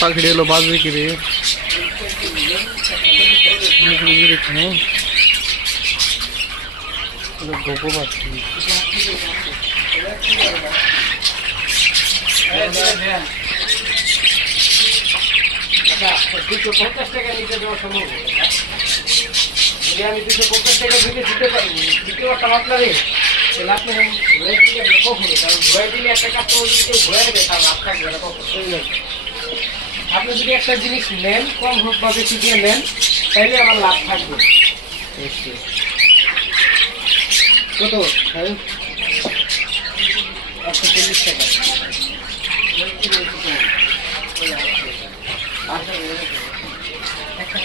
পাখিটা এলো বাজবে কি রে গোপো পাচ্ছি টাকা নিতে দেওয়া সম্ভব যদি আমি 250 টাকা দিতে দিতে পারি দ্বিতীয় একটা মাত্রা রে আপনি ঘুরাই দিলে কখনো কারণ ঘুরাই দিলে একটা কাস্টমার যদি কেউ ঘুরাই দেয় তার লাভ থাকবে না কখনো। আপনি যদি একটা জিনিস নেন কম হোক বা বেশি দিয়ে নেন তাইলে আমার লাভ থাকবে। কত 140 টাকা একটা